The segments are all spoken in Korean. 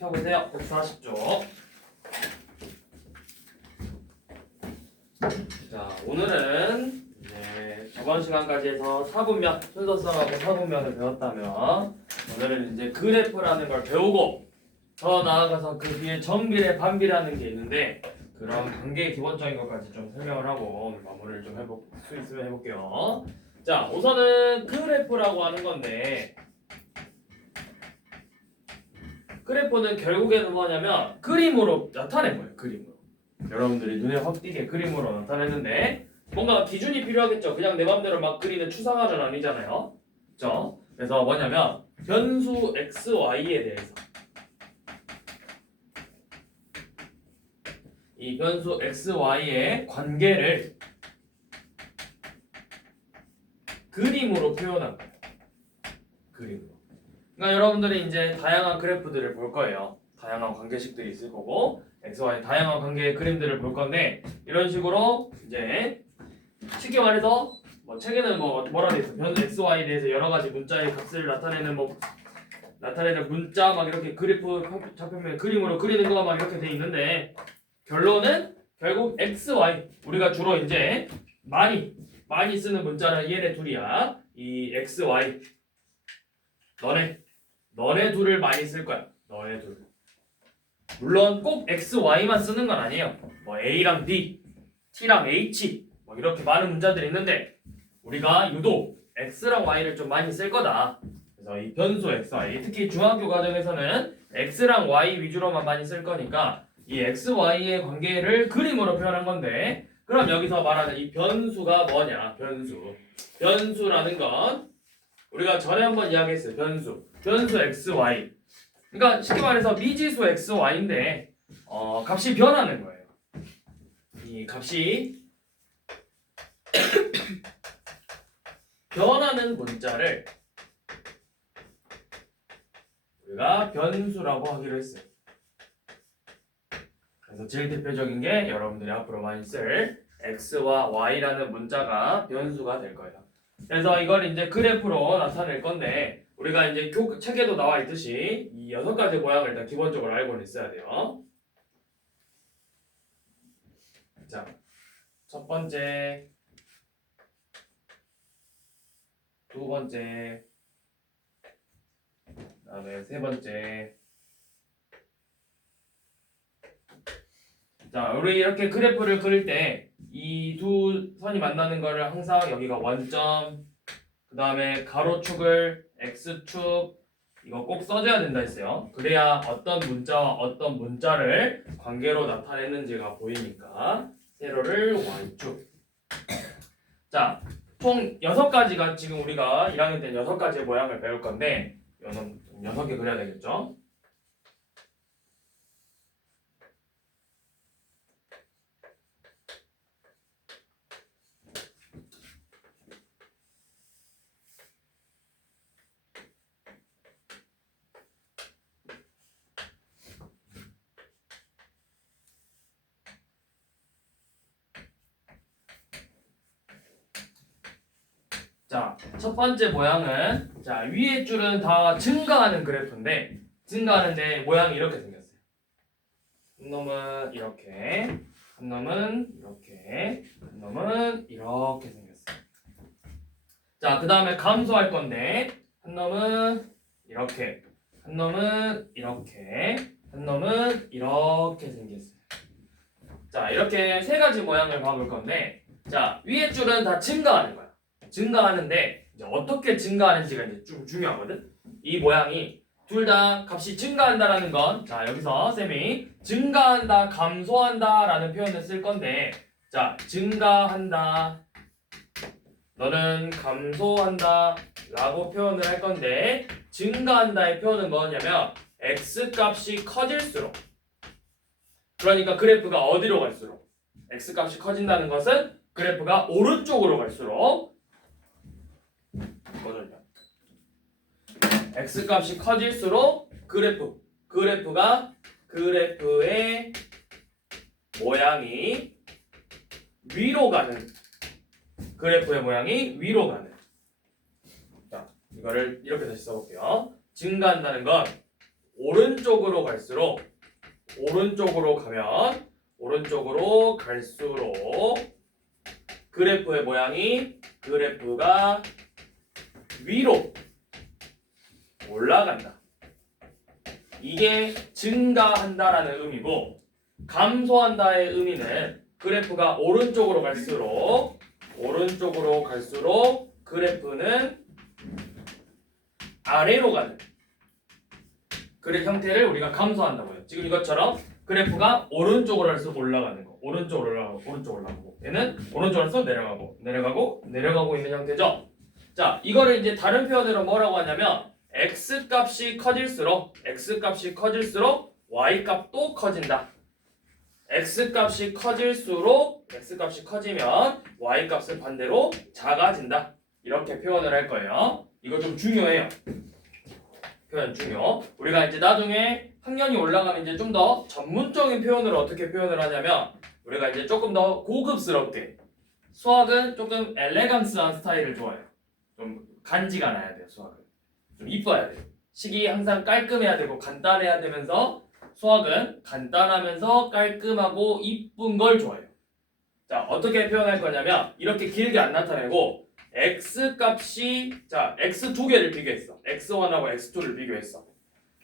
펴보세요. 140쪽. 자, 오늘은 저번 시간까지 해서 사분면, 순서성하고 사분면을 배웠다면 오늘은 이제 그래프라는 걸 배우고 더 나아가서 그 뒤에 정비례, 반비례라는 게 있는데 그런 관계의 기본적인 것까지 좀 설명을 하고 마무리를 좀 수 있으면 해볼게요. 자, 우선은 그래프라고 하는 건데 그래프는 결국에는 뭐냐면 그림으로 나타낸 거예요. 그림으로. 여러분들이 눈에 확 띄게 그림으로 나타냈는데 뭔가 기준이 필요하겠죠. 그냥 내 맘대로 막 그리는 추상화는 아니잖아요. 그렇죠? 그래서 뭐냐면 변수 x, y에 대해서 이 변수 x, y의 관계를 그림으로 표현한 거예요. 그림으로. 그러니까 여러분들이 이제 다양한 그래프들을 볼 거예요. 다양한 관계식들이 있을 거고 x, y 다양한 관계의 그림들을 볼 건데 이런 식으로 이제 쉽게 말해서 뭐 책에는 뭐라 돼 있어. 변수 x, y에 대해서 여러 가지 문자의 값을 나타내는 문자 막 이렇게 그래프 좌표면 그림으로 그리는 거 막 이렇게 돼 있는데 결론은 결국 x, y 우리가 주로 이제 많이 쓰는 문자는 얘네 둘이야. 이 x, y 너네 둘을 많이 쓸 거야. 너네 둘. 물론 꼭 x, y만 쓰는 건 아니에요. 뭐 a랑 b, t랑 h 뭐 이렇게 많은 문자들이 있는데 우리가 유독 x랑 y를 좀 많이 쓸 거다. 그래서 이 변수 x, y 특히 중학교 과정에서는 x랑 y 위주로만 많이 쓸 거니까 이 x, y의 관계를 그림으로 표현한 건데 그럼 여기서 말하는 이 변수가 뭐냐? 변수라는 건 우리가 전에 한번 이야기했어요. 변수 x, y 그러니까 쉽게 말해서 미지수 x, y인데 값이 변하는 거예요. 이 값이 변하는 문자를 우리가 변수라고 하기로 했어요. 그래서 제일 대표적인 게 여러분들이 앞으로 많이 쓸 x와 y라는 문자가 변수가 될 거예요. 그래서 이걸 이제 그래프로 나타낼 건데 우리가 이제 책에도 나와 있듯이 이 6가지 모양을 일단 기본적으로 알고는 있어야 돼요. 자, 첫 번째, 두 번째, 그다음에 세 번째. 자, 우리 이렇게 그래프를 그릴 때 이 두 선이 만나는 거를 항상 여기가 원점, 그 다음에 가로축을 x축 이거 꼭 써줘야 된다 했어요. 그래야 어떤 문자와 어떤 문자를 관계로 나타내는지가 보이니까 세로를 y축. 자, 총 6가지가 지금 우리가 1학년 때 6가지의 모양을 배울 건데 이거는 6개 그려야 되겠죠? 자, 첫 번째 모양은 자, 위에 줄은 다 증가하는 그래프인데 증가하는데 모양이 이렇게 생겼어요. 한 놈은 이렇게, 한 놈은 이렇게, 한 놈은 이렇게 생겼어요. 자, 그 다음에 감소할 건데 한 놈은 이렇게, 한 놈은 이렇게, 한 놈은 이렇게 생겼어요. 자, 이렇게 3가지 모양을 봐볼 건데 자, 위에 줄은 다 증가하는 거야. 증가하는데 이제 어떻게 증가하는지가 이제 좀 중요하거든. 이 모양이 둘 다 값이 증가한다라는 건 자, 여기서 쌤이 증가한다, 감소한다라는 표현을 쓸 건데 자, 증가한다, 너는 감소한다 라고 표현을 할 건데 증가한다의 표현은 뭐냐면 x 값이 커질수록 그러니까 그래프가 어디로 갈수록 x 값이 커진다는 것은 그래프가 오른쪽으로 갈수록 이거는요. x 값이 커질수록 그래프의 모양이 위로 가는 자, 이거를 이렇게 다시 써볼게요. 증가한다는 건 오른쪽으로 갈수록 그래프의 모양이 그래프가 위로 올라간다. 이게 증가한다라는 의미고 감소한다의 의미는 그래프가 오른쪽으로 갈수록 그래프는 아래로 가는 그래 형태를 우리가 감소한다고요. 지금 이것처럼 그래프가 오른쪽으로 갈수록 올라가는 거. 오른쪽으로 올라가고 얘는 오른쪽으로 갈수록 내려가고 있는 형태죠. 자, 이거를 이제 다른 표현으로 뭐라고 하냐면 x값이 커질수록 y값도 커진다. x값이 커지면 y값은 반대로 작아진다. 이렇게 표현을 할 거예요. 이거 좀 중요해요. 표현 중요. 우리가 이제 나중에 학년이 올라가면 이제 좀 더 전문적인 표현을 어떻게 표현을 하냐면 우리가 이제 조금 더 고급스럽게 수학은 조금 엘레강스한 스타일을 좋아해요. 좀 간지가 나야 돼요. 수학은 좀 이뻐야 돼요. 식이 항상 깔끔해야 되고 간단해야 되면서 수학은 간단하면서 깔끔하고 이쁜 걸 좋아해요. 자, 어떻게 표현할 거냐면 이렇게 길게 안 나타내고 x값이 자 x 두 개를 비교했어. x1하고 x2를 비교했어.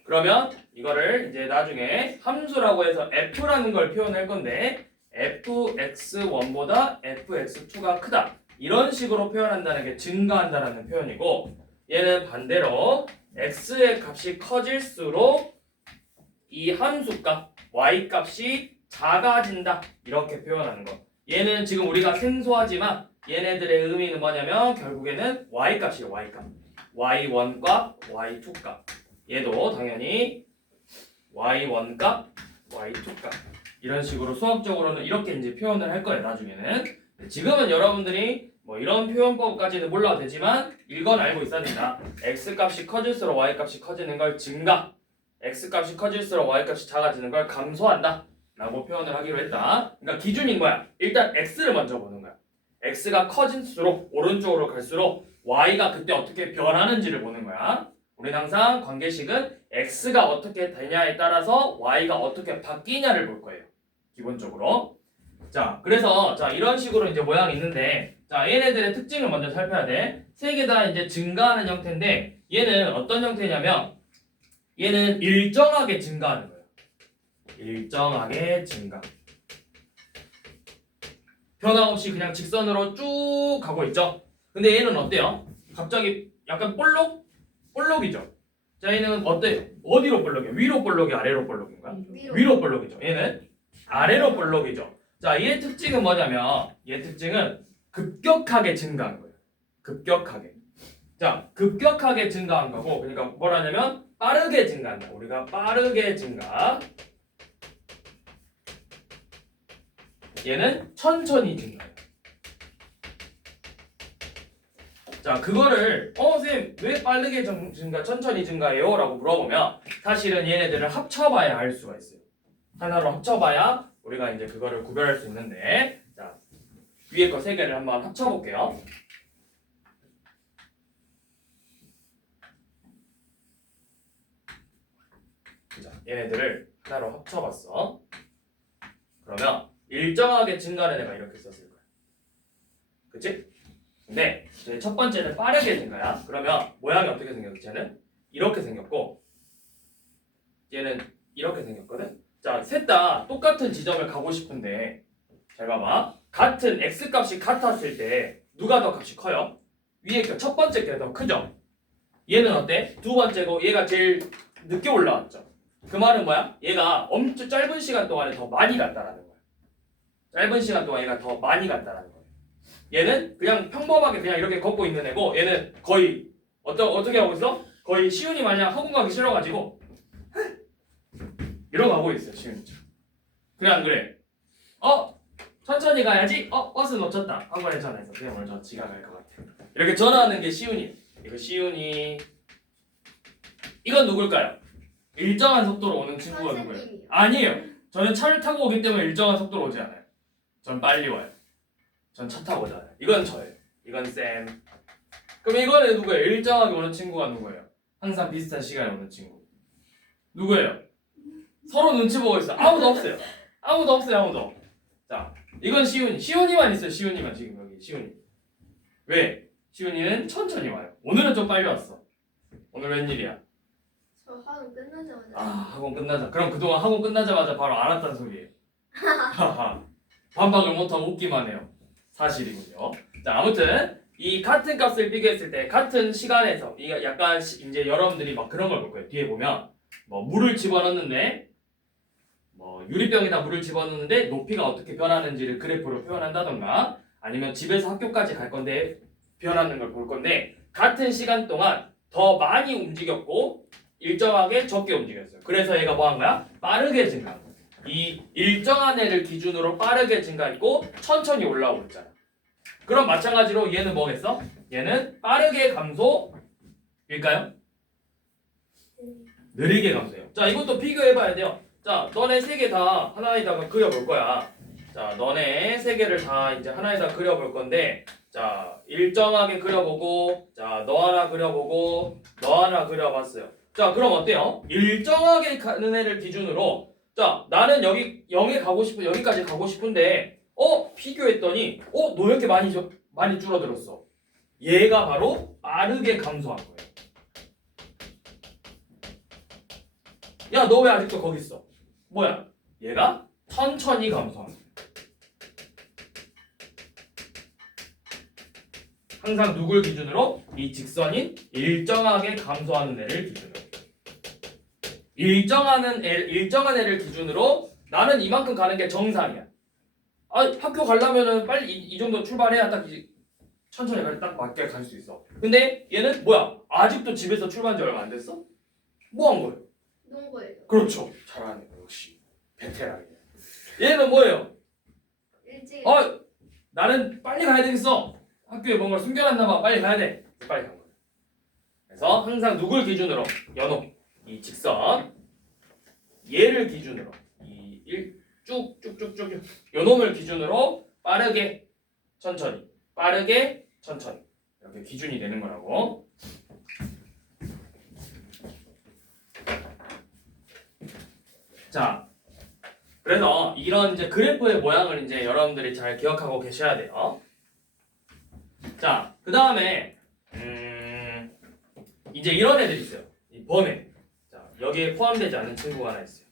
그러면 이거를 이제 나중에 함수라고 해서 f라는 걸 표현할 건데 fx1보다 fx2가 크다. 이런 식으로 표현한다는 게 증가한다라는 표현이고 얘는 반대로 x의 값이 커질수록 이 함수값 y값이 작아진다. 이렇게 표현하는 거. 얘는 지금 우리가 생소하지만 얘네들의 의미는 뭐냐면 결국에는 y값이에요. y값. y1값, y2값. 얘도 당연히 y1값, y2값. 이런 식으로 수학적으로는 이렇게 이제 표현을 할 거예요. 나중에는. 지금은 여러분들이 뭐 이런 표현법까지는 몰라도 되지만 이건 알고 있어야 된다. x값이 커질수록 y값이 커지는 걸 증가. x값이 커질수록 y값이 작아지는 걸 감소한다. 라고 표현을 하기로 했다. 그러니까 기준인 거야. 일단 x를 먼저 보는 거야. x가 커질수록 오른쪽으로 갈수록 y가 그때 어떻게 변하는지를 보는 거야. 우리는 항상 관계식은 x가 어떻게 되냐에 따라서 y가 어떻게 바뀌냐를 볼 거예요. 기본적으로. 자, 그래서 자 이런 식으로 이제 모양이 있는데 자 얘네들의 특징을 먼저 살펴야 돼. 세 개 다 이제 증가하는 형태인데 얘는 어떤 형태냐면 얘는 일정하게 증가하는 거예요. 일정하게 증가. 변화없이 그냥 직선으로 쭉 가고 있죠. 근데 얘는 어때요? 갑자기 약간 볼록이죠. 자 얘는 어때요? 어디로 볼록이에요? 위로 볼록이 아래로 볼록인가? 위로 볼록이죠. 얘는 아래로 볼록이죠. 자 얘의 특징은 뭐냐면 얘의 특징은 급격하게 증가한 거예요. 급격하게. 자 급격하게 증가한 거고 그러니까 뭐라냐면 빠르게 증가한다. 우리가 빠르게 증가. 얘는 천천히 증가해요. 자 그거를 선생님 왜 빠르게 증가 천천히 증가해요? 라고 물어보면 사실은 얘네들을 합쳐봐야 알 수가 있어요. 하나로 합쳐봐야 우리가 이제 그거를 구별할 수 있는데 자 위에 거 세 개를 한번 합쳐볼게요. 자 얘네들을 하나로 합쳐봤어. 그러면 일정하게 증가하는 애가 이렇게 썼을 거야. 그치? 근데 첫 번째는 빠르게 증가야. 그러면 모양이 어떻게 생겼지? 쟤는 이렇게 생겼고 얘는 이렇게 생겼거든? 자, 셋 다 똑같은 지점을 가고 싶은데 잘 봐봐. 같은 x값이 같았을 때 누가 더 값이 커요? 위에 첫 번째 게 더 크죠? 얘는 어때? 두 번째고 얘가 제일 늦게 올라왔죠? 그 말은 뭐야? 얘가 엄청 짧은 시간 동안에 더 많이 갔다라는 거야. 짧은 시간 동안 얘가 더 많이 갔다라는 거야. 얘는 그냥 평범하게 그냥 이렇게 걷고 있는 애고 얘는 거의 어떻게 하고 있어? 거의 시윤이 마냥 학원 가기 싫어가지고 이러고 가고 있어요. 시윤이처럼. 그래 안 그래? 천천히 가야지. 버스 놓쳤다. 학원에 전화해서 그냥 오늘 저 지각할 것 같아. 이렇게 전화하는 게 시윤이. 이거 시윤이. 이건 누굴까요? 일정한 속도로 오는 친구가 누구예요? 아니에요. 저는 차를 타고 오기 때문에 일정한 속도로 오지 않아요. 전 빨리 와요. 전 차 타고 오잖아요. 이건 저예요. 이건 쌤. 그럼 이거는 누구예요? 일정하게 오는 친구가 누구예요? 항상 비슷한 시간에 오는 친구. 누구예요? 서로 눈치 보고 있어. 아무도 없어요. 아무도 없어요. 아무도. 자, 이건 시훈이. 시훈이만 있어요. 시훈이만 지금 여기 시훈이. 왜? 시훈이는 천천히 와요. 오늘은 좀 빨리 왔어. 오늘 웬일이야? 저 학원 끝나자마자. 아, 학원 끝나자. 그럼 그동안 학원 끝나자마자 바로 안 왔다는 소리예요. 하하. 반박을 못하고 웃기만 해요. 사실이군요. 자, 아무튼 이 같은 값을 비교했을 때 같은 시간에서 이게 약간 이제 여러분들이 막 그런 걸 볼 거예요. 뒤에 보면 뭐 물을 집어넣는데 뭐 유리병에다 물을 집어넣는데 높이가 어떻게 변하는지를 그래프로 표현한다던가 아니면 집에서 학교까지 갈 건데 변하는 걸 볼 건데 같은 시간 동안 더 많이 움직였고 일정하게 적게 움직였어요. 그래서 얘가 뭐 한 거야? 빠르게 증가한 거야. 이 일정한 애를 기준으로 빠르게 증가했고 천천히 올라오고 있잖아. 그럼 마찬가지로 얘는 뭐겠어? 얘는 빠르게 감소일까요? 느리게 감소해요. 자, 이것도 비교해봐야 돼요. 자, 너네 세 개 다 하나에다가 그려볼 거야. 자, 너네 세 개를 다 이제 하나에다 그려볼 건데, 자, 일정하게 그려보고, 자, 너 하나 그려보고, 너 하나 그려봤어요. 자, 그럼 어때요? 일정하게 가는 애를 기준으로, 자, 나는 여기 0에 가고 싶은, 여기까지 가고 싶은데, 비교했더니, 너 왜 이렇게 많이 줄어들었어? 얘가 바로 빠르게 감소한 거예요. 야, 너 왜 아직도 거기 있어? 뭐야? 얘가 천천히 감소한 거예요. 항상 누굴 기준으로? 이 직선인 일정하게 감소하는 애를 기준으로. 일정한 애를 기준으로 나는 이만큼 가는 게 정상이야. 아, 학교 가려면은 빨리 이 정도 출발해야 딱 천천히 딱 맞게 갈 수 있어. 근데 얘는 뭐야? 아직도 집에서 출발한 지 얼마 안 됐어? 뭐 한 거예요? 논 거예요. 그렇죠. 잘하네. 역시 베테랑이야. 얘는 뭐예요? 일찍. 나는 빨리 가야 되겠어. 학교에 뭔가 숨겨놨나 봐. 빨리 가야 돼. 빨리 간 거예요. 그래서 항상 누굴 기준으로? 연호. 이 직선. 얘를 기준으로. 쭉쭉쭉쭉. 요놈을 기준으로 빠르게 천천히. 빠르게 천천히. 이렇게 기준이 되는 거라고. 자, 그래서 이런 이제 그래프의 모양을 이제 여러분들이 잘 기억하고 계셔야 돼요. 자, 그 다음에 이제 이런 애들이 있어요. 이 범위. 자, 여기에 포함되지 않은 친구가 하나 있어요.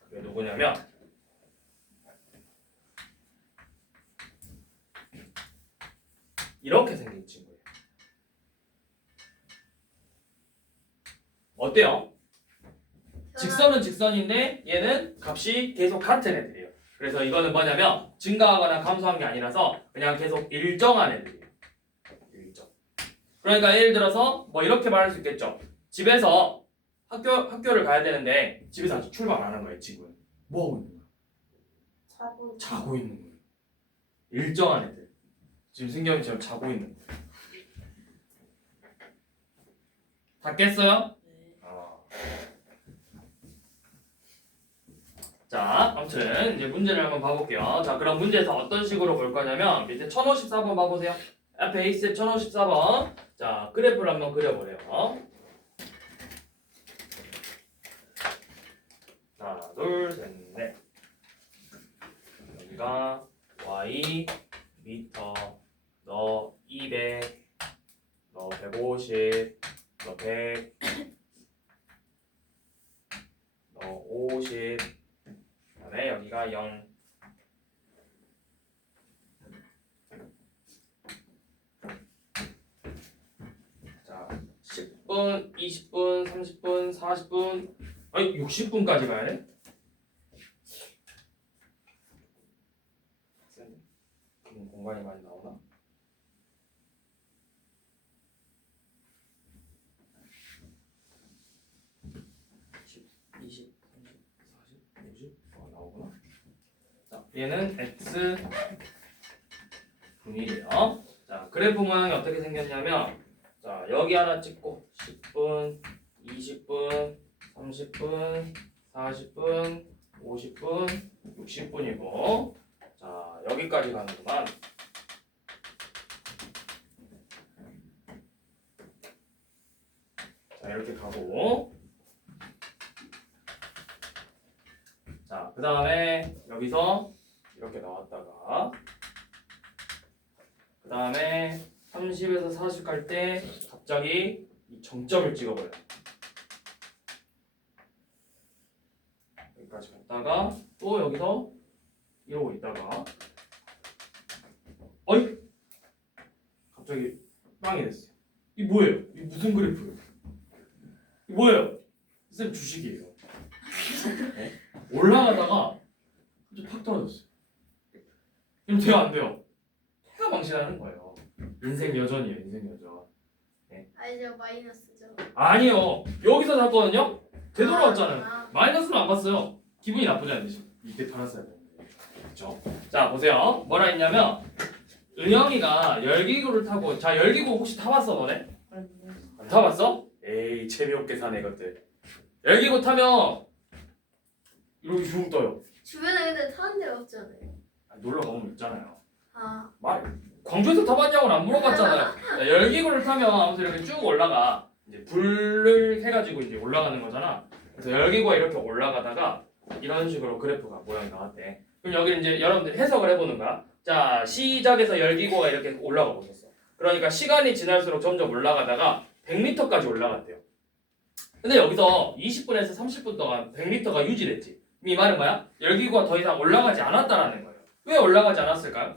그게 누구냐면 이렇게 생긴 친구예요. 어때요? 직선은 직선인데 얘는 값이 계속 같은 애들이에요. 그래서 이거는 뭐냐면 증가하거나 감소한 게 아니라서 그냥 계속 일정한 애들이에요. 일정. 그러니까 예를 들어서 뭐 이렇게 말할 수 있겠죠. 집에서 학교를 가야 되는데 집에서 아직 출발 안 한 거예요. 지금 뭐 하고 있는 거야? 자고 있는 거예요. 일정한 애들. 지금 승겸이처럼 자고 있는 거예요. 다 깼어요? 자, 아무튼 이제 문제를 한번 봐볼게요. 자, 그럼 문제에서 어떤 식으로 볼 거냐면 밑에 1054번 봐보세요. 앞에 A스텝 1054번. 자, 그래프를 한번 그려보래요. 하나, 둘, 셋, 넷. 여기가 Y 미터, 너 200, 너 150, 너 100, 너 50. 그다음에 여기가 0. 자, 10분, 20분, 30분, 40분, 아니 60분까지 가야 돼? 공간이 많이 나오나? 얘는 x 분이래요. 자, 그래프 모양이 어떻게 생겼냐면, 자, 여기 하나 찍고 10분, 20분, 30분, 40분, 50분, 60분이고, 자, 여기까지 가는구만. 자, 이렇게 가고, 그 다음에 여기서 이렇게 나왔다가 그 다음에 30에서 40 갈 때 갑자기 이 정점을 찍어버려요. 여기까지 갔다가 또 여기서 이러고 있다가 어이? 갑자기 빵이 됐어요. 이 뭐예요? 이 무슨 그래프예요? 이 뭐예요? 쌤 주식이에요. 네? 올라가다가 좀 팍 떨어졌어요. 이러면 돼요 안 돼요? 태가 망신하는 거예요. 인생 여전이에요 인생 여전. 이제 마이너스죠. 아니요 여기서 샀거든요. 되돌아왔잖아요. 아, 마이너스는 안 봤어요. 기분이 나쁘지 않으시? 이때 팔았어야 되는데. 그렇죠? 자 보세요. 뭐라 했냐면 은영이가 열기구를 타고 자 열기구 혹시 타봤어 너네? 안 타봤어? 에이 재미없게 사네 것들. 열기구 타면 이렇게 붕 떠요. 주변에 근데 타는 데가 없잖아요. 놀러 가보면 있잖아요. 아, 광주에서 타봤냐고는 안 물어봤잖아요. 자, 열기구를 타면 아무튼 이렇게 쭉 올라가. 이제 불을 해가지고 이제 올라가는 거잖아. 그래서 열기구가 이렇게 올라가다가 이런 식으로 그래프가 모양이 나왔대. 그럼 여기 이제 여러분들 해석을 해보는 거야. 자 시작에서 열기구가 이렇게 올라가 보셨어. 그러니까 시간이 지날수록 점점 올라가다가 100m까지 올라갔대요. 근데 여기서 20분에서 30분 동안 100m가 유지됐지. 이 말은 뭐야? 열기구가 더 이상 올라가지 않았다라는 거예요. 왜 올라가지 않았을까요?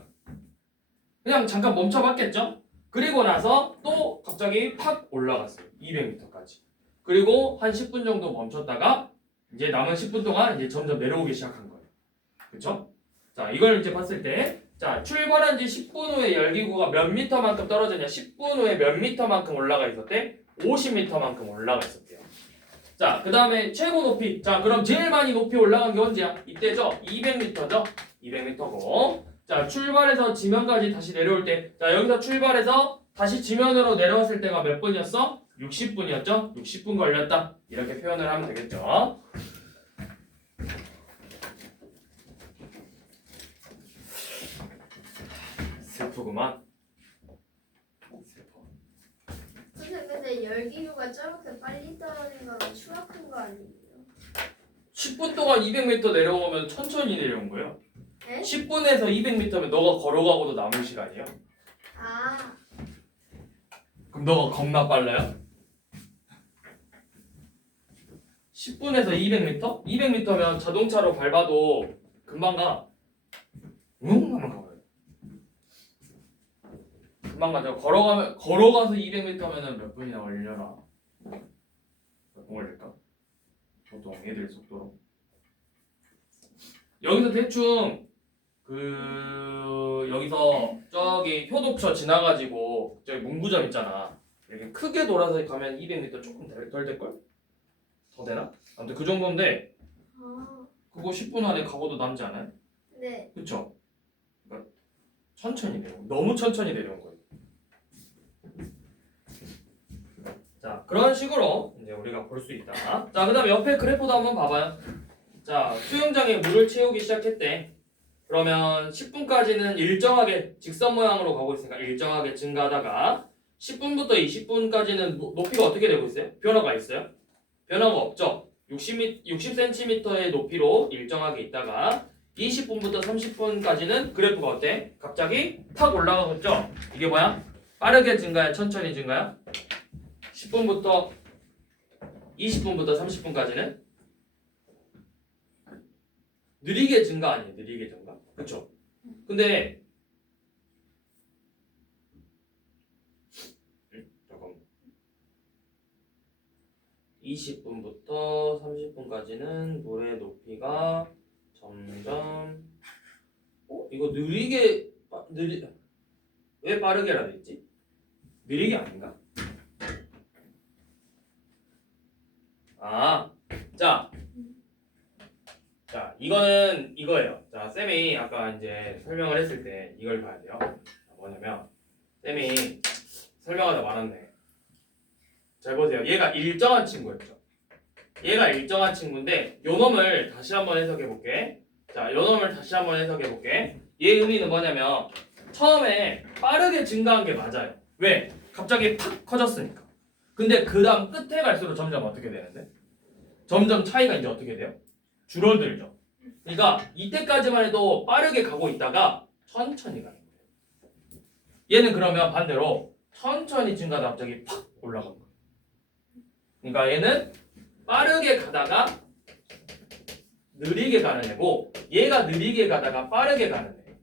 그냥 잠깐 멈춰봤겠죠? 그리고 나서 또 갑자기 팍 올라갔어요. 200m까지. 그리고 한 10분 정도 멈췄다가 이제 남은 10분 동안 이제 점점 내려오기 시작한 거예요. 그쵸? 자, 이걸 이제 봤을 때, 자, 출발한 지 10분 후에 열기구가 몇 미터만큼 떨어졌냐? 10분 후에 몇 미터만큼 올라가 있었대? 50미터만큼 올라가 있었대요. 자, 그 다음에 최고 높이. 자, 그럼 제일 많이 높이 올라간 게 언제야? 이때죠? 200m죠? 200m고. 자, 출발해서 지면까지 다시 내려올 때. 자, 여기서 출발해서 다시 지면으로 내려왔을 때가 몇 분이었어? 60분이었죠? 60분 걸렸다. 이렇게 표현을 하면 되겠죠? 슬프구만. 슬퍼. 선생님 근데 열기구가 저렇게 빨리 떨어진 거랑 추락한 거 아니에요? 10분 동안 200m 내려오면 천천히 내려온 거예요. 네? 10분에서 200m면 너가 걸어가고도 남은 시간이에요. 아, 그럼 너가 겁나 빨라요? 10분에서 200m? 200m면 자동차로 밟아도 금방 가. 응? 하면 가봐요. 금방 가죠. 걸어가서 200m면은 몇 분이나 걸려나? 몇 분 걸릴까? 보통 애들 속도로. 여기서 대충 여기서 저기 효독처 지나가지고 저기 문구점 있잖아. 이렇게 크게 돌아서 가면 200m 조금 덜 될걸? 더 되나? 아무튼 그 정도인데 아, 그거 10분 안에 가고도 남지 않아요? 네. 그쵸? 그러니까 천천히 내려온 너무 천천히 내려온 거예요. 자 그런 식으로 이제 우리가 볼 수 있다. 자 그 다음에 옆에 그래프도 한번 봐봐요. 자 수영장에 물을 채우기 시작했대. 그러면 10분까지는 일정하게 직선 모양으로 가고 있으니까 일정하게 증가하다가 10분부터 20분까지는 높이가 어떻게 되고 있어요? 변화가 있어요? 변화가 없죠. 60cm의 높이로 일정하게 있다가 20분부터 30분까지는 그래프가 어때? 갑자기 탁 올라가고 있죠? 이게 뭐야? 빠르게 증가야? 천천히 증가야? 10분부터 20분부터 30분까지는 느리게 증가 아니에요? 느리게 증가? 그쵸? 근데 잠깐만 20분부터 30분까지는 물의 높이가 점점 이거 왜 빠르게라 됐지? 느리게 아닌가? 자, 이거는 이거예요. 자, 쌤이 아까 이제 설명을 했을 때 이걸 봐야 돼요. 뭐냐면 쌤이 설명하다 말았네. 잘 보세요. 얘가 일정한 친구였죠. 얘가 일정한 친구인데 요 놈을 다시 한번 해석해 볼게. 자, 요 놈을 다시 한번 해석해 볼게. 얘 의미는 뭐냐면 처음에 빠르게 증가한 게 맞아요. 왜? 갑자기 팍 커졌으니까. 근데 그 다음 끝에 갈수록 점점 어떻게 되는데? 점점 차이가 이제 어떻게 돼요? 줄어들죠. 그러니까 이때까지만 해도 빠르게 가고 있다가 천천히 가는 거예요. 얘는 그러면 반대로 천천히 증가하다 갑자기 팍 올라간 거예요. 그러니까 얘는 빠르게 가다가 느리게 가는 애고 얘가 느리게 가다가 빠르게 가는 애.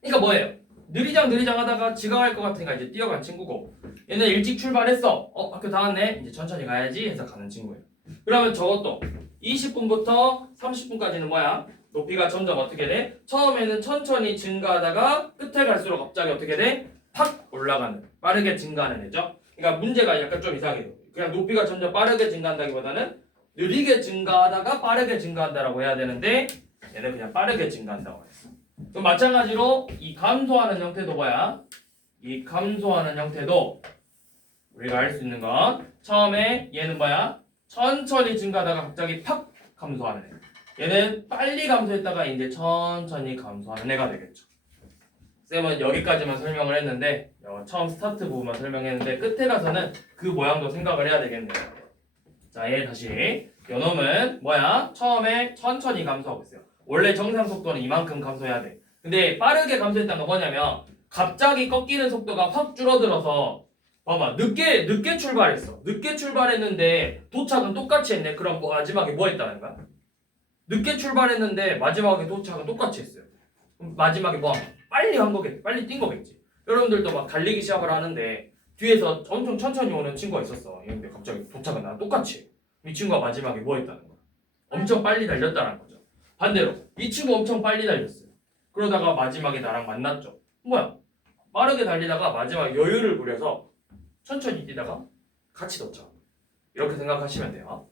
그러니까 뭐예요? 느리장 하다가 지각할 것 같으니까 이제 뛰어간 친구고 얘는 일찍 출발했어. 학교 다 왔네. 이제 천천히 가야지 해서 가는 친구예요. 그러면 저것도 20분부터 30분까지는 뭐야? 높이가 점점 어떻게 돼? 처음에는 천천히 증가하다가 끝에 갈수록 갑자기 어떻게 돼? 팍 올라가는 빠르게 증가하는 애죠. 그러니까 문제가 약간 좀 이상해요. 그냥 높이가 점점 빠르게 증가한다기보다는 느리게 증가하다가 빠르게 증가한다라고 해야 되는데 얘는 그냥 빠르게 증가한다고 했어. 그럼 마찬가지로 이 감소하는 형태도 뭐야? 이 감소하는 형태도 우리가 알 수 있는 건 처음에 얘는 뭐야? 천천히 증가하다가 갑자기 팍 감소하는 애. 얘는 빨리 감소했다가 이제 천천히 감소하는 애가 되겠죠. 쌤은 여기까지만 설명을 했는데 처음 스타트 부분만 설명했는데 끝에 가서는 그 모양도 생각을 해야 되겠네요. 자, 얘 다시 요놈은 뭐야? 처음에 천천히 감소하고 있어요. 원래 정상 속도는 이만큼 감소해야 돼. 근데 빠르게 감소했다는 건 뭐냐면 갑자기 꺾이는 속도가 확 줄어들어서 봐봐 늦게 출발했어. 늦게 출발했는데 도착은 똑같이 했네. 그럼 마지막에 뭐 했다는 거야? 늦게 출발했는데 마지막에 도착은 똑같이 했어요. 그럼 마지막에 뭐 빨리 한 거겠지. 빨리 뛴 거겠지. 여러분들도 막 달리기 시작을 하는데 뒤에서 엄청 천천히 오는 친구가 있었어. 근데 갑자기 도착은 나랑 똑같이 해. 이 친구가 마지막에 뭐 했다는 거야? 엄청 빨리 달렸다는 거죠. 반대로 이 친구 엄청 빨리 달렸어요. 그러다가 마지막에 나랑 만났죠. 뭐야? 빠르게 달리다가 마지막에 여유를 부려서 천천히 뛰다가 같이 도착. 이렇게 생각하시면 돼요.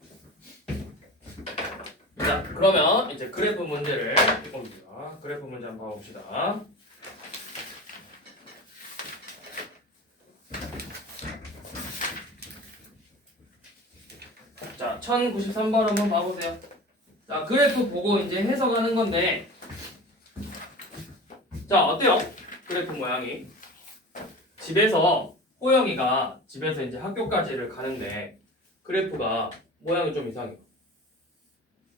자, 그러면 이제 그래프 문제를 해봅니다. 그래프 문제 한번 봐봅시다. 자, 1093번 한번 봐보세요. 자, 그래프 보고 이제 해석하는 건데, 자, 어때요? 그래프 모양이. 집에서 호영이가 집에서 이제 학교까지를 가는데 그래프가 모양이 좀 이상해요.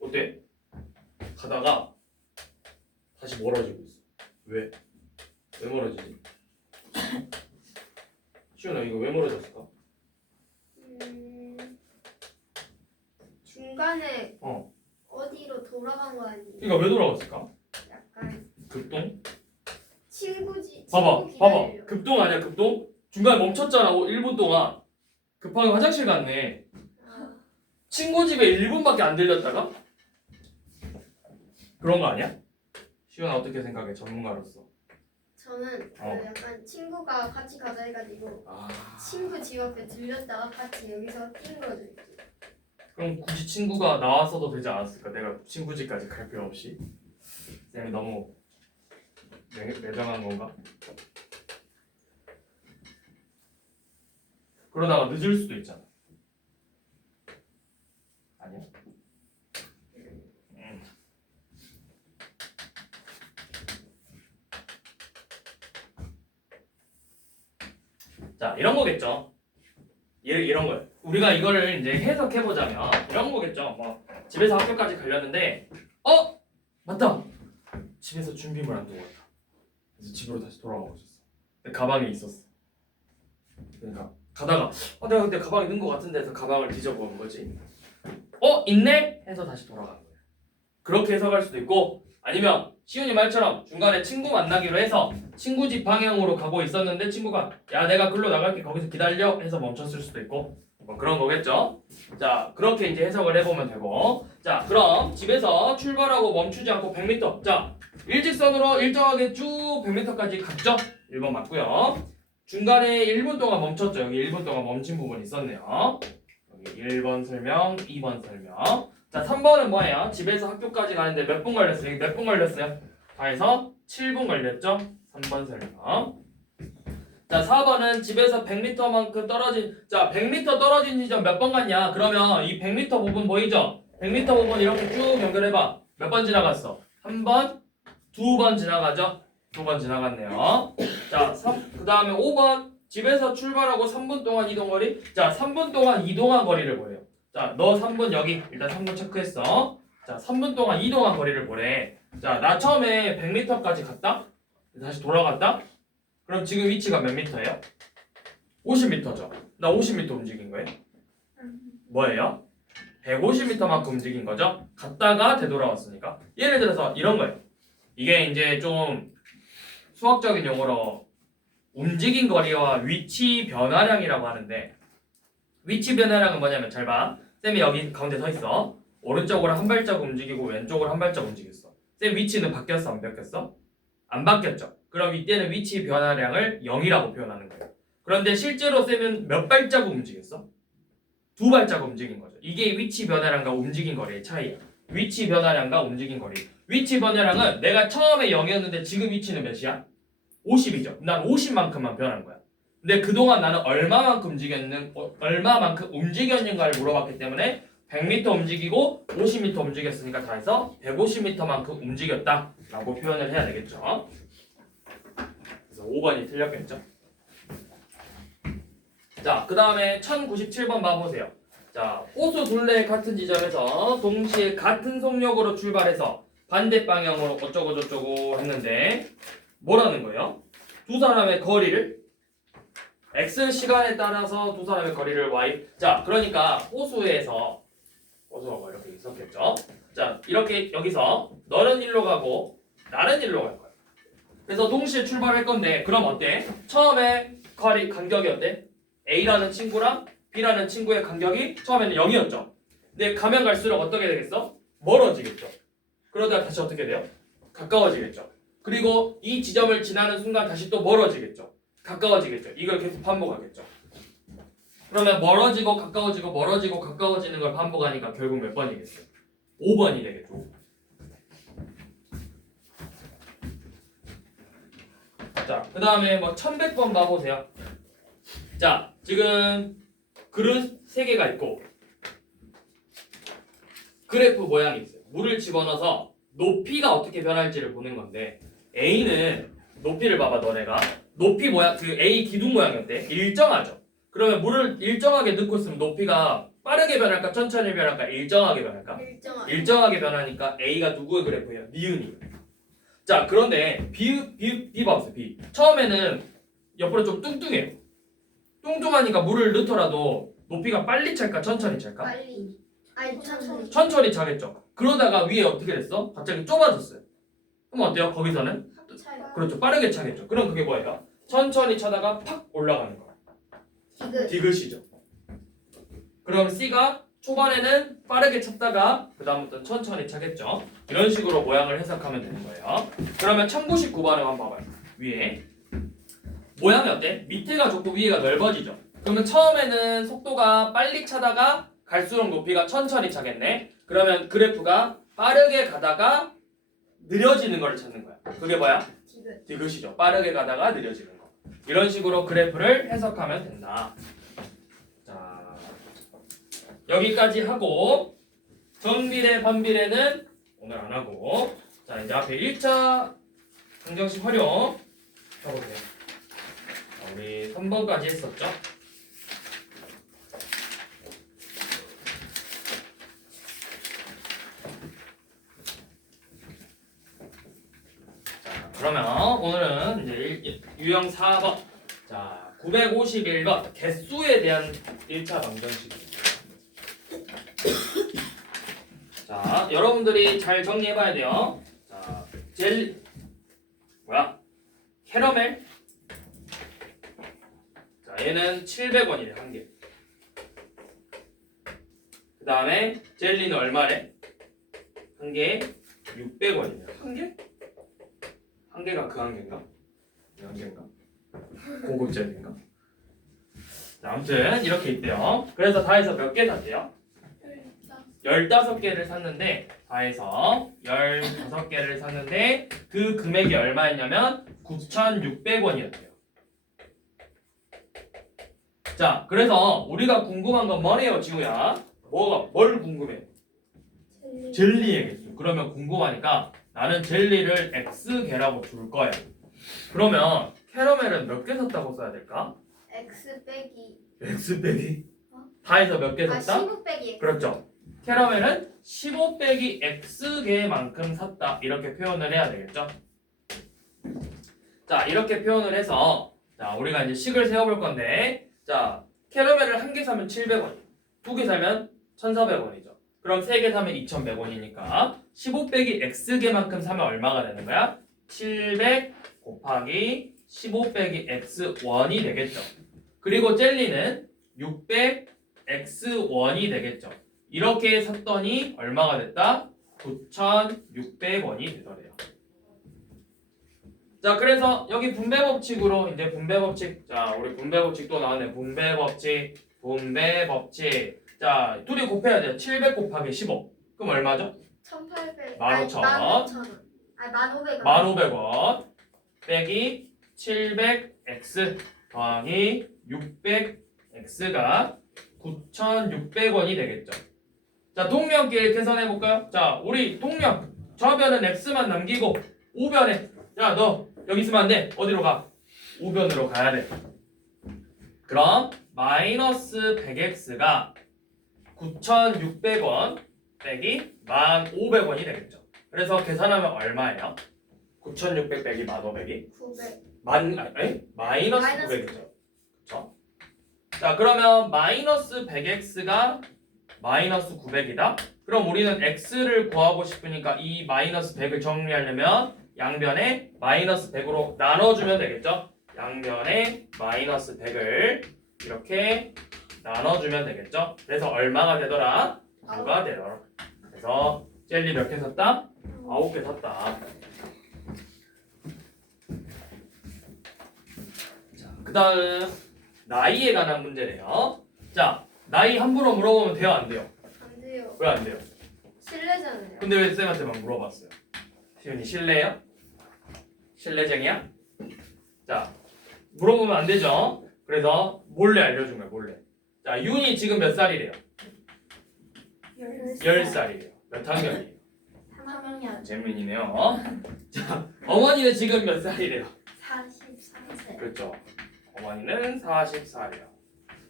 어때? 가다가 다시 멀어지고 있어. 왜? 왜 멀어지지? 시훈아, 이거 왜 멀어졌을까? 중간에 어디로 돌아간 거 아니에요? 그러니까 왜 돌아갔을까? 약간 급동? 친구지. 봐봐, 친구 봐봐. 기다리려고. 급동 아니야, 급동? 중간에 멈췄잖아, 1분 동안. 급하게 화장실 갔네. 아, 친구 집에 1분밖에 안 들렸다가? 그런 거 아니야? 시훈아, 어떻게 생각해, 전문가로서? 저는 그 약간 친구가 같이 가자 해가지고 아, 친구 집 앞에 들렸다가 같이 여기서 뛴 거죠. 그럼 굳이 친구가 나왔어도 되지 않았을까? 내가 친구 집까지 갈 필요 없이? 쌤이 너무 매정한 건가? 그러다가 늦을 수도 있잖아. 아니야? 자, 이런 거겠죠. 이런 거예요. 우리가 이거를 이제 해석해 보자면 이런 거겠죠. 뭐 집에서 학교까지 가려는데 맞다. 집에서 준비물 안 두고 왔다. 그래서 집으로 다시 돌아가고 있었어. 근데 가방에 있었어. 그러니까 가다가 내가 근데 가방에 넣은 거 같은데 해서 가방을 뒤져보는 거지. 있네? 해서 다시 돌아가는 거예요. 그렇게 해석할 수도 있고 아니면 시훈이 말처럼 중간에 친구 만나기로 해서 친구 집 방향으로 가고 있었는데 친구가 야 내가 글로 나갈게 거기서 기다려 해서 멈췄을 수도 있고 뭐 그런 거겠죠. 자 그렇게 이제 해석을 해보면 되고 자 그럼 집에서 출발하고 멈추지 않고 100m 자 일직선으로 일정하게 쭉 100m까지 갔죠. 1번 맞고요. 중간에 1분 동안 멈췄죠. 여기 1분 동안 멈춘 부분이 있었네요. 여기 1번 설명 2번 설명 자 3번은 뭐예요? 집에서 학교까지 가는데 몇 분 걸렸어요? 여기 몇 분 걸렸어요? 다 해서 7분 걸렸죠? 3번 설명 자 4번은 집에서 100m만큼 떨어진 자 100m 떨어진 지점 몇 번 갔냐? 그러면 이 100m 부분 보이죠? 100m 부분 이렇게 쭉 연결해봐 몇 번 지나갔어? 한 번, 두 번 지나가죠? 2번 지나갔네요 자 그 다음에 5번 집에서 출발하고 3분 동안 이동 거리 자 3분 동안 이동한 거리를 보래요 자 너 3분 여기 일단 3분 체크했어 자, 3분 동안 이동한 거리를 보래. 자, 나 처음에 100m까지 갔다? 다시 돌아갔다? 그럼 지금 위치가 몇 미터예요? 50m죠. 나 50m 움직인 거예요? 뭐예요? 150m만큼 움직인 거죠? 갔다가 되돌아왔으니까. 예를 들어서 이런 거예요. 이게 이제 좀 수학적인 용어로 움직인 거리와 위치 변화량이라고 하는데, 위치 변화량은 뭐냐면 잘 봐. 쌤이 여기 가운데 서 있어. 오른쪽으로 한 발자국 움직이고 왼쪽으로 한 발자국 움직였어. 쌤 위치는 바뀌었어? 안 바뀌었어? 안 바뀌었죠. 그럼 이때는 위치 변화량을 0이라고 표현하는 거예요. 그런데 실제로 쌤은 몇 발자국 움직였어? 두 발자국 움직인 거죠. 이게 위치 변화량과 움직인 거리의 차이야. 위치 변화량과 움직인 거리. 위치 변화량은 내가 처음에 0이었는데 지금 위치는 몇이야? 50이죠. 난 50만큼만 변한 거야. 근데 그동안 나는 얼마만큼 움직였는가를 물어봤기 때문에 100m 움직이고 50m 움직였으니까 다 해서 150m만큼 움직였다라고 표현을 해야 되겠죠. 그래서 5번이 틀렸겠죠. 자, 그 다음에 1097번 봐보세요. 자, 호수 둘레 같은 지점에서 동시에 같은 속력으로 출발해서 반대 방향으로 어쩌고 저쩌고 했는데 뭐라는 거예요? 두 사람의 거리를 x 시간에 따라서 두 사람의 거리를 y. 자, 그러니까 호수가 뭐 이렇게 있었겠죠. 자, 이렇게 여기서 너는 일로 가고 나는 일로 갈 거야. 그래서 동시에 출발할 건데 그럼 어때? 처음에 거리 간격이 어때? A라는 친구랑 B라는 친구의 간격이 처음에는 0이었죠. 근데 가면 갈수록 어떻게 되겠어? 멀어지겠죠. 그러다가 다시 어떻게 돼요? 가까워지겠죠. 그리고 이 지점을 지나는 순간 다시 또 멀어지겠죠. 가까워지겠죠. 이걸 계속 반복하겠죠. 그러면 멀어지고 가까워지고 멀어지고 가까워지는 걸 반복하니까 결국 몇 번이겠어요? 5번이 되겠죠. 자, 그 다음에 뭐 1100번 봐보세요. 자, 지금 그릇 3개가 있고 그래프 모양이 있어요. 물을 집어넣어서 높이가 어떻게 변할지를 보는 건데 A는 높이를 봐봐. 너네가 높이 모양 그 A 기둥 모양이 어때? 일정하죠. 그러면 물을 일정하게 넣고 있으면 높이가 빠르게 변할까 천천히 변할까 일정하게 변할까? 일정하게 변하니까 A가 누구의 그래프예요? 니은이. 자, 그런데 B 봐보세요. B 처음에는 옆으로 좀 뚱뚱해요. 뚱뚱하니까 물을 넣더라도 높이가 빨리 찰까 천천히 찰까? 빨리. 아니 천천히. 천천히 차겠죠. 그러다가 위에 어떻게 됐어? 갑자기 좁아졌어요. 그럼 어때요? 거기서는? 합차가. 그렇죠. 빠르게 차겠죠. 그럼 그게 뭐예요? 천천히 차다가 팍 올라가는 거야. 디귿이죠. 그럼 C가 초반에는 빠르게 찼다가 그 다음부터 천천히 차겠죠. 이런 식으로 모양을 해석하면 되는 거예요. 그러면 1099번을 한번 봐봐요. 위에 모양이 어때? 밑에가 좁고 위에가 넓어지죠. 그러면 처음에는 속도가 빨리 차다가 갈수록 높이가 천천히 차겠네. 그러면 그래프가 빠르게 가다가 느려지는 걸 찾는 거야. 그게 뭐야? 디귿이죠. 빠르게 가다가 느려지는 거. 이런 식으로 그래프를 해석하면 된다. 자, 여기까지 하고 정비례, 반비례는 오늘 안 하고 자, 이제 앞에 1차 방정식 활용 해보세요. 우리 3번까지 했었죠? 그러면 오늘은 이제 유형 4번 자 951번 개수에 대한 1차 방정식입니다. 자 여러분들이 잘 정리해봐야 돼요. 자 캐러멜 자 얘는 700원이래 한 개. 그 다음에 젤리는 얼마래? 한 개에 600원이래. 한 개? 한 개가 그 한 개인가? 이 한 개인가? 고급 젤리인가? 아무튼 이렇게 있대요. 그래서 다 해서 몇 개 샀대요? 15개를 샀는데 다 해서 15개를 샀는데 그 금액이 얼마였냐면 9,600원이었대요. 자, 그래서 우리가 궁금한 건 뭐래요, 지우야? 뭘 궁금해? 젤리의 개수. 그러면 궁금하니까 나는 젤리를 X개라고 줄 거야. 그러면 캐러멜은 몇 개 샀다고 써야 될까? X 빼기. X 빼기? 다 해서 몇 개 샀다? 15 빼기. 그렇죠. 캐러멜은 15 빼기 X개만큼 샀다. 이렇게 표현을 해야 되겠죠? 자, 이렇게 표현을 해서 자, 우리가 이제 식을 세워볼 건데 자, 캐러멜을 한 개 사면 700원, 두 개 사면 1,400원이죠. 그럼 세 개 사면 2,100원이니까 15 빼기 X개만큼 사면 얼마가 되는 거야? 700 곱하기 15 빼기 X1이 되겠죠. 그리고 젤리는 600 X1이 되겠죠. 이렇게 샀더니 얼마가 됐다? 9,600원이 되더래요. 자, 그래서 여기 분배 법칙으로 이제 분배 법칙. 자, 우리 분배 법칙 또 나왔네. 분배 법칙. 분배 법칙. 자, 둘이 곱해야 돼요. 700 곱하기 15. 그럼 얼마죠? 1,800. 15,000원. 15,000원. 아니 1,500원. 1,500원 빼기 700x 더하기 600x가 9,600원이 되겠죠. 자, 동면끼리 계산해 볼까요? 자, 우리 동면 좌변은 x만 남기고 우변에 야, 너 여기 있으면 안 돼. 어디로 가? 우변으로 가야 돼. 그럼 마이너스 100x가 9,600원 빼기 1,500원이 되겠죠. 그래서 계산하면 얼마예요? 9,600 빼기 1,500이 900. 마이너스 900이죠. 그렇죠? 자, 그러면 마이너스 100x가 마이너스 900이다. 그럼 우리는 x를 구하고 싶으니까 이 마이너스 100을 정리하려면 양변에 마이너스 100으로 나눠주면 되겠죠. 양변에 마이너스 100을 이렇게 나눠주면 되겠죠. 그래서 얼마가 되더라? 9가 되더라. 그래서 젤리 몇 개 샀다? 9개 샀다. 자, 그 다음 나이에 관한 문제래요. 자, 나이 함부로 물어보면 돼요, 안 돼요? 안 돼요. 왜 안 돼요? 실례잖아요. 근데 왜 쌤한테만 물어봤어요? 시윤이 실례요? 실례쟁이야? 자, 물어보면 안 되죠? 그래서 몰래 알려준 거야, 몰래. 자, 윤이 지금 몇 살이래요? 10살이래요. 몇 학년이에요? 3학년. 재민이네요. 자, 어머니는 지금 몇 살이래요? 43세. 그렇죠. 어머니는 44예요.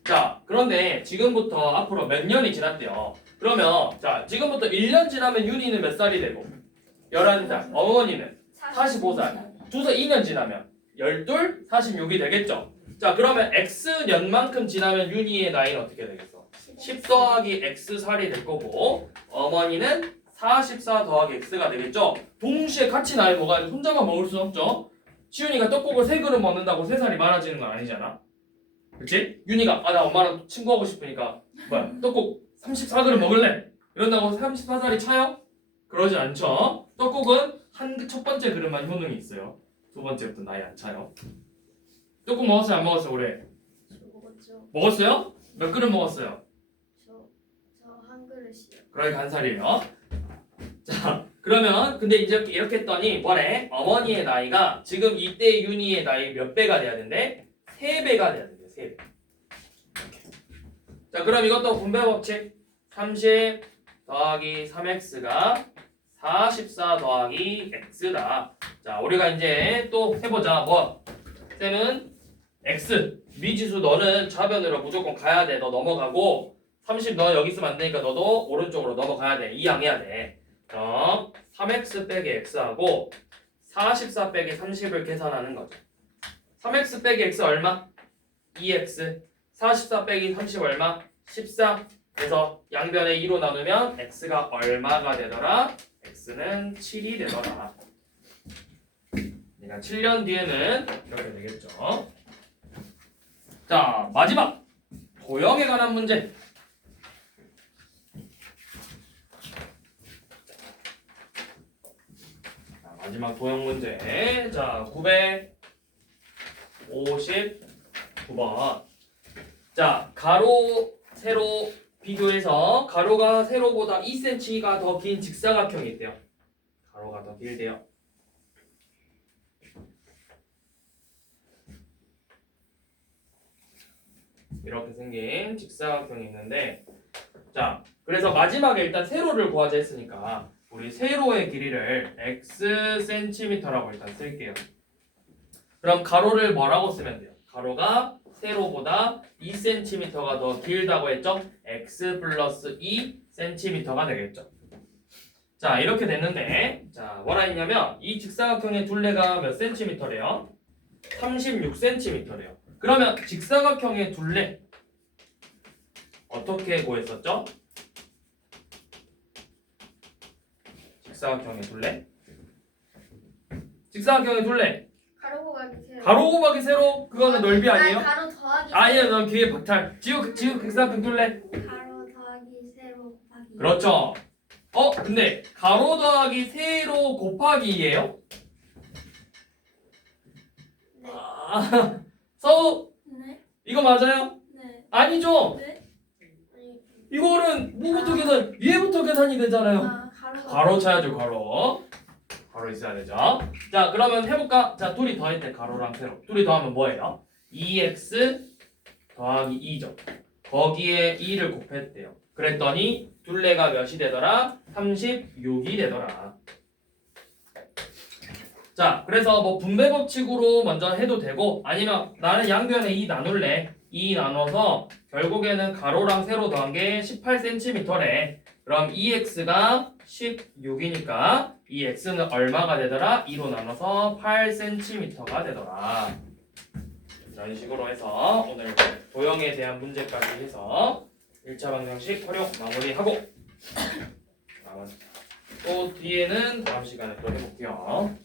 자, 그런데 지금부터 앞으로 몇 년이 지났대요. 그러면 자, 지금부터 1년 지나면 윤이는 몇 살이 되고 11살, 어머니는 45살. 두서 2년 지나면 12, 46이 되겠죠. 자, 그러면 X년만큼 지나면 윤희의 나이는 어떻게 되겠어? 10 더하기 X살이 될 거고 어머니는 44 더하기 X가 되겠죠. 동시에 같이 나이 먹어야지 혼자만 먹을 수 없죠. 시윤이가 떡국을 3그릇 먹는다고 3살이 많아지는 건 아니잖아. 그치? 윤희가 나 엄마랑 친구하고 싶으니까 뭐야 떡국 34그릇 먹을래? 이런다고 34살이 차요? 그러지 않죠. 떡국은 첫 번째 그릇만 효능이 있어요. 두 번째부터 나이 안 차요. 떡국 먹었어요? 안 먹었어요? 올해? 먹었죠. 먹었어요? 몇 그릇 먹었어요? 저 한 그릇이요. 그러니까 한 살이에요. 자, 그러면 근데 이제 이렇게 했더니 뭐래? 어머니의 나이가 지금 이때 윤희의 나이 몇 배가 돼야 된대? 3배가 돼야 된대. 3배. 이렇게. 자, 그럼 이것도 분배 법칙. 30 더하기 3x가 44 더하기 x다. 자, 우리가 이제 또 해보자. 뭐? 쌤은 x 미지수 너는 좌변으로 무조건 가야 돼. 너 넘어가고 30 너 여기 있으면 안 되니까 너도 오른쪽으로 넘어가야 돼. 이항해야 돼. 그럼 3x 빼기 x하고 44 빼기 30을 계산하는 거죠. 3x 빼기 x 얼마? 2x. 44 빼기 30 얼마? 14. 그래서 양변에 2로 나누면 x가 얼마가 되더라? x는 7이 되더라. 그러니까 7년 뒤에는 이렇게 되겠죠. 자, 마지막 도형에 관한 문제. 자, 마지막 도형 문제. 자, 959번. 자, 가로 세로 비교해서 가로가 세로보다 2cm가 더 긴 직사각형이 있대요. 가로가 더 길대요. 이렇게 생긴 직사각형이 있는데 자, 그래서 마지막에 일단 세로를 구하자 했으니까 우리 세로의 길이를 x cm라고 일단 쓸게요. 그럼 가로를 뭐라고 쓰면 돼요? 가로가 세로보다 2cm가 더 길다고 했죠? x 플러스 2 cm가 되겠죠. 자, 이렇게 됐는데, 자, 뭐라 했냐면, 이 직사각형의 둘레가 몇 cm래요? 36cm래요. 그러면 직사각형의 둘레, 어떻게 구했었죠? 직사각형의 둘레? 직사각형의 둘레, 가로 곱하기 세로. 가로 곱하기 세로, 그거는 넓이 아니에요? 아니, 가로 더하기 아니야, 넌 뒤에 박탈. 지우 직사각형 둘레. 가로 더하기 세로 곱하기. 그렇죠. 근데 가로 더하기 세로 곱하기 2예요? 네. 서우, 네. 이거 맞아요? 네. 아니죠? 네. 아니, 이거는 뭐부터 계산? 위에부터 계산이 되잖아요. 가로. 가로 쳐야죠, 가로. 가로 있어야 되죠. 자, 그러면 해볼까? 자, 둘이 더했대, 가로랑 세로. 둘이 더하면 뭐예요? 2x 더하기 2죠. 거기에 2를 곱했대요. 그랬더니 둘레가 몇이 되더라? 36이 되더라. 자, 그래서 뭐 분배 법칙으로 먼저 해도 되고, 아니면 나는 양변에 2 나눌래. 2 나눠서 결국에는 가로랑 세로 더한 게 18cm래. 그럼 2x가 16이니까 이 x는 얼마가 되더라? 2로 나눠서 8cm가 되더라. 이런 식으로 해서 오늘 도형에 대한 문제까지 해서 1차 방정식 활용 마무리하고 또 뒤에는 다음 시간에 또 해볼게요.